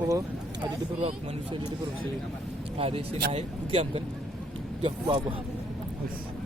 Apa? Ada beberapa manusia di korupsi. Ada si naik, diam kan? Diam ke bawah. Itu.